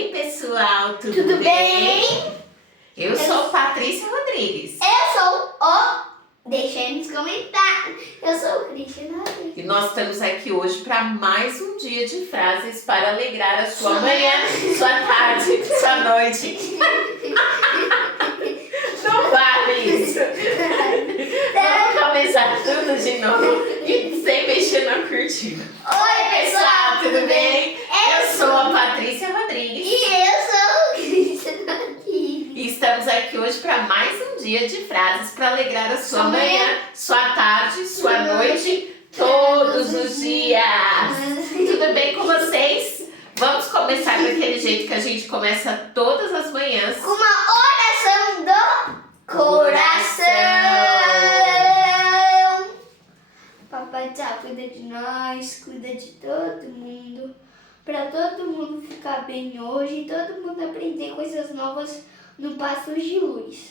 Oi, pessoal, Tudo bem? Eu sou Patrícia Rodrigues. Eu sou o... Deixa aí nos comentários. Eu sou o Cristian Rodrigues. E nós estamos aqui hoje para mais um dia de frases para alegrar a sua manhã, sua tarde, sua noite. Não vale isso. Vamos começar tudo de novo e sem mexer na cortina. Oi, pessoal, tudo bem? Eu sou a Patrícia Rodrigues. E eu sou o Cristian Rodrigues. E estamos aqui hoje para mais um dia de frases para alegrar a sua manhã, sua tarde, sua noite, todos os dias. Tudo bem com vocês? Vamos começar daquele jeito que a gente começa todas as manhãs. Com uma oração do coração. Papai Tchau cuida de nós, cuida de todo mundo. Para todo mundo ficar bem hoje e todo mundo aprender coisas novas no Passos de Luz.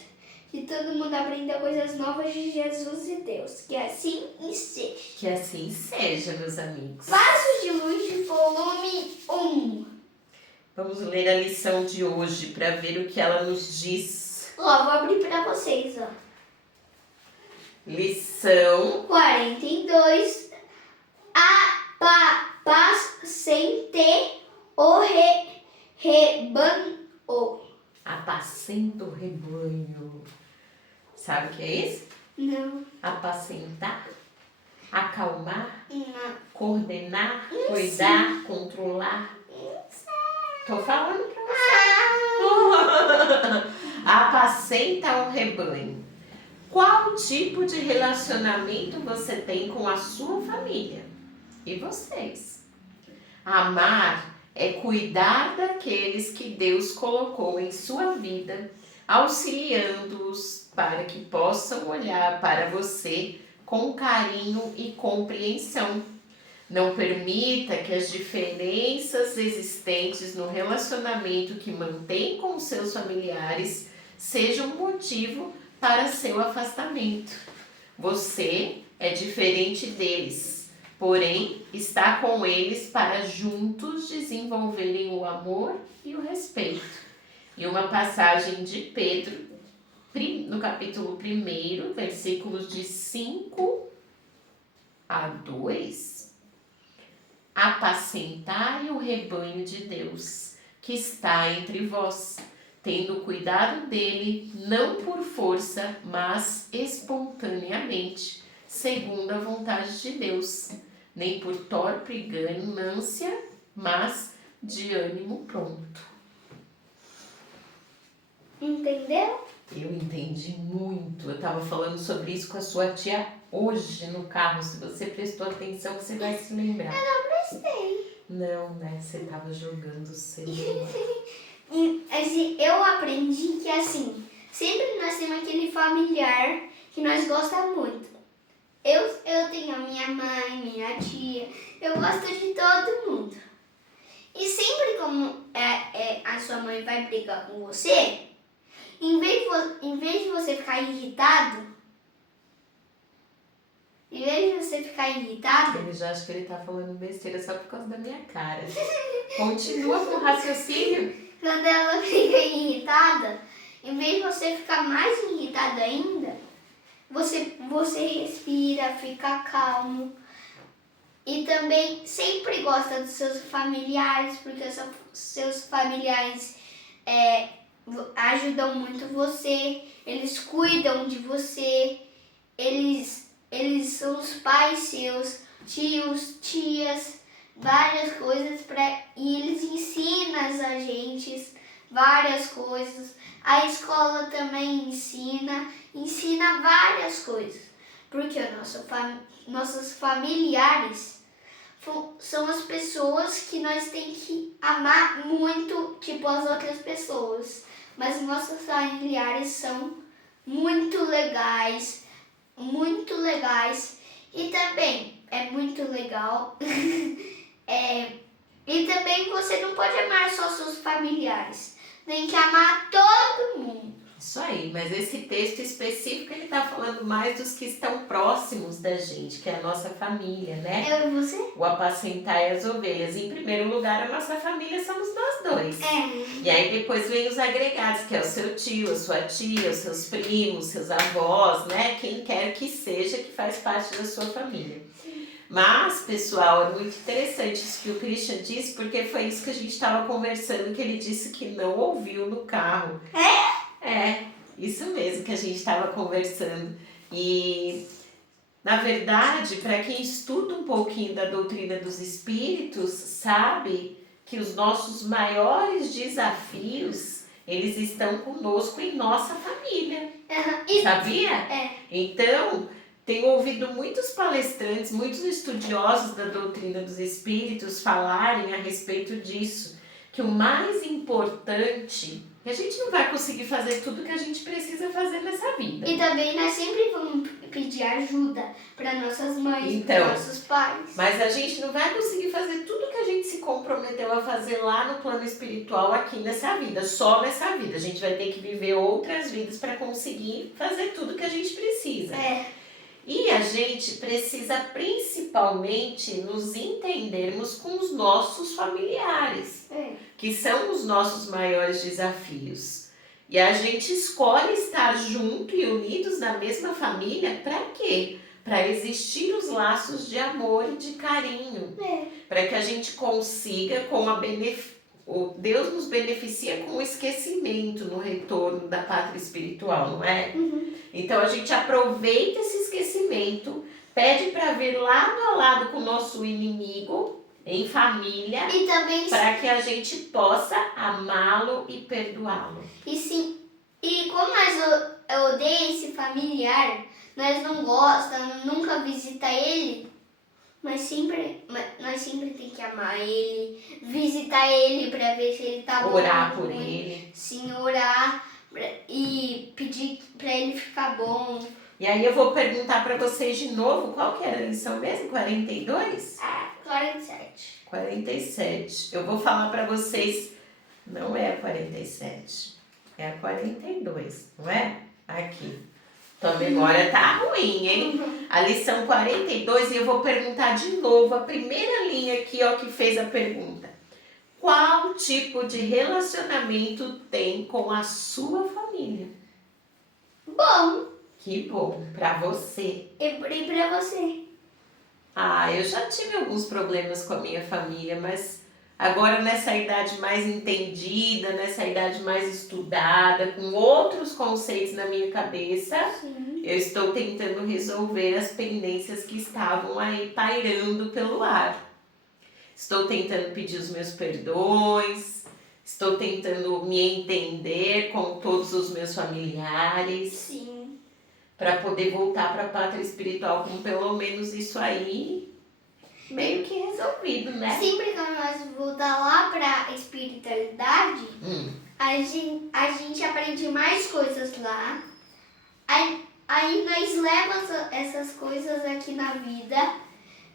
Que todo mundo aprenda coisas novas de Jesus e Deus. Que assim seja. Que assim seja, meus amigos. Passos de Luz, volume 1. Vamos ler a lição de hoje para ver o que ela nos diz. Ó, vou abrir para vocês, ó. Lição 42. Paz sem ter o rebanho. apacenta o rebanho. Sabe o que é isso? Não. Apacentar, acalmar, Não. coordenar, cuidar, controlar. Tô falando pra você. Apacenta o rebanho. Qual tipo de relacionamento você tem com a sua família? E vocês? Amar é cuidar daqueles que Deus colocou em sua vida, auxiliando-os para que possam olhar para você com carinho e compreensão. Não permita que as diferenças existentes no relacionamento que mantém com seus familiares sejam motivo para seu afastamento. Você é diferente deles, porém está com eles para juntos desenvolverem o amor e o respeito. E uma passagem de Pedro, no capítulo 1, versículos de 5 a 2. Apacentai o rebanho de Deus, que está entre vós, tendo cuidado dele, não por força, mas espontaneamente, segundo a vontade de Deus, nem por torpe ganância, mas de ânimo pronto. Entendeu? Eu entendi muito. Eu estava falando sobre isso com a sua tia hoje no carro. Se você prestou atenção, você vai se lembrar. Eu não prestei. Não, né? Você estava jogando o celular. Eu aprendi que assim, sempre nós temos aquele familiar que nós gostamos muito. Eu tenho a minha mãe, minha tia, eu gosto de todo mundo. E sempre como a sua mãe vai brigar com você, em vez de você ficar irritado, Ele já acha que ele tá falando besteira só por causa da minha cara. Continua com o raciocínio. quando ela fica irritada, em vez de você ficar mais irritado ainda, você respira, fica calmo. E também sempre gosta dos seus familiares, porque seus familiares ajudam muito você, eles cuidam de você, eles são os pais seus, tios, tias, várias coisas, e eles ensinam a gente várias coisas. A escola também ensina várias coisas, porque nossos familiares são as pessoas que nós temos que amar muito, tipo as outras pessoas. Mas nossos familiares são muito legais. E também é muito legal. E também você não pode amar só seus familiares. Tem que amar todo mundo. Isso aí, mas esse texto específico ele tá falando mais dos que estão próximos próximos da gente, que é a nossa família, né? Eu e você? O apacentar as ovelhas. Em primeiro lugar, a nossa família somos nós dois. E aí depois vem os agregados, que é o seu tio, a sua tia, os seus primos, seus avós, né? Quem quer que seja que faz parte da sua família. Mas, pessoal, é muito interessante isso que o Christian disse, porque foi isso que a gente estava conversando, que ele disse que não ouviu no carro. É, isso mesmo que a gente estava conversando. E, na verdade, para quem estuda um pouquinho da doutrina dos espíritos, sabe que os nossos maiores desafios, eles estão conosco em nossa família. Sabia? Então, tenho ouvido muitos palestrantes, muitos estudiosos da doutrina dos espíritos falarem a respeito disso, que o mais importante, que a gente não vai conseguir fazer tudo que a gente precisa fazer nessa vida. E também nós sempre vamos pedir ajuda para nossas mães, Então, para nossos pais. Mas a gente não vai conseguir fazer tudo que a gente se comprometeu a fazer lá no plano espiritual aqui nessa vida, só nessa vida. A gente vai ter que viver outras vidas para conseguir fazer tudo que a gente precisa. E a gente precisa principalmente nos entendermos com os nossos familiares, que são os nossos maiores desafios. E a gente escolhe estar junto e unidos na mesma família para quê? Para existir os laços de amor e de carinho. Para que a gente consiga, Deus nos beneficia com o esquecimento no retorno da pátria espiritual, não é? Então a gente aproveita esse esquecimento, pede para vir lado a lado com o nosso inimigo, em família, E também para que a gente possa amá-lo e perdoá-lo. E como nós odeia esse familiar, nós não gostamos, nunca visita ele, nós sempre tem que amar ele, visitar ele para ver se ele tá bom. Orar por ele. Sim, orar e pedir para ele ficar bom. E aí eu vou perguntar para vocês de novo, qual que era a lição mesmo? 42? 47. 47. Eu vou falar para vocês, não é a 47, é a 42, não é? Aqui. Tua memória tá ruim, hein? A lição 42, e eu vou perguntar de novo, a primeira linha aqui, ó, que fez a pergunta. Qual tipo de relacionamento tem com a sua família? Bom. Que bom, pra você. E pra você? Eu já tive alguns problemas com a minha família, mas agora nessa idade mais entendida, nessa idade mais estudada, com outros conceitos na minha cabeça, eu estou tentando resolver as pendências que estavam aí pairando pelo ar. Estou tentando pedir os meus perdões, estou tentando me entender com todos os meus familiares. Para poder voltar para a pátria espiritual com pelo menos isso aí meio que resolvido, né? Sempre que nós voltar lá para a espiritualidade, a gente aprende mais coisas lá. Aí nós levamos essas coisas aqui na vida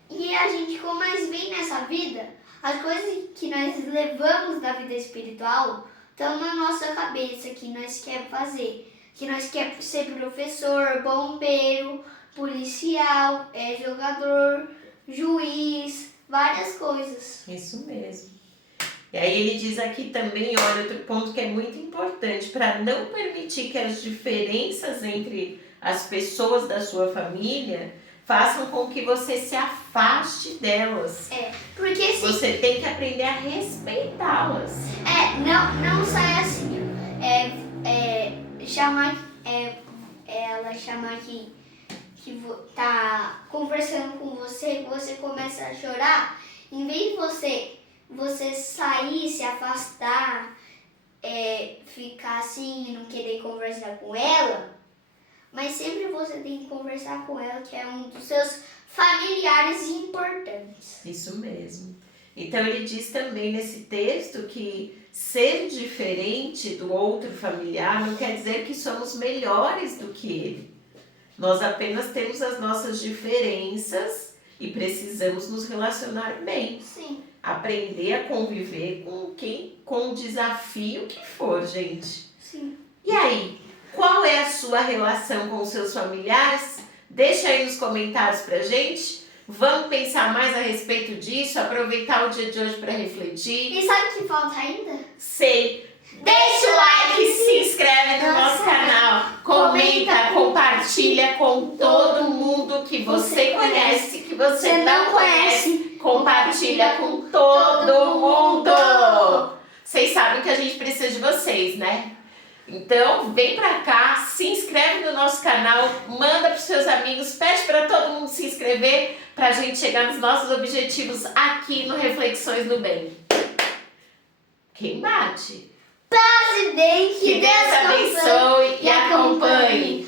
e a gente, como nós vem nessa vida, as coisas que nós levamos da vida espiritual estão na nossa cabeça, que nós queremos fazer. Que nós queremos ser professor, bombeiro, policial, jogador, juiz, várias coisas. Isso mesmo. E aí ele diz aqui também, olha, outro ponto que é muito importante, para não permitir que as diferenças entre as pessoas da sua família façam com que você se afaste delas. Porque você tem que aprender a respeitá-las. Não sai assim. Ela chamar que tá conversando com você e você começa a chorar, em vez de você sair, se afastar, ficar assim e não querer conversar com ela, mas sempre você tem que conversar com ela, que é um dos seus familiares importantes. Isso mesmo. Então ele diz também nesse texto que ser diferente do outro familiar não quer dizer que somos melhores do que ele. Nós apenas temos as nossas diferenças e precisamos nos relacionar bem. Aprender a conviver com o desafio que for, gente. E aí, qual é a sua relação com os seus familiares Deixa aí nos comentários pra gente. Vamos pensar mais a respeito disso, aproveitar o dia de hoje para refletir. E sabe o que falta ainda? Sei. Deixa o like, se inscreve no nosso canal, comenta, compartilha com todo mundo que você conhece, que você não conhece, compartilha com todo mundo. Vocês sabem que a gente precisa de vocês, né? Então, vem pra cá, se inscreve no nosso canal, manda pros seus amigos, pede para todo mundo se inscrever pra gente chegar nos nossos objetivos aqui no Reflexões do Bem. Quem bate? Paz e bem, Que Deus abençoe e acompanhe.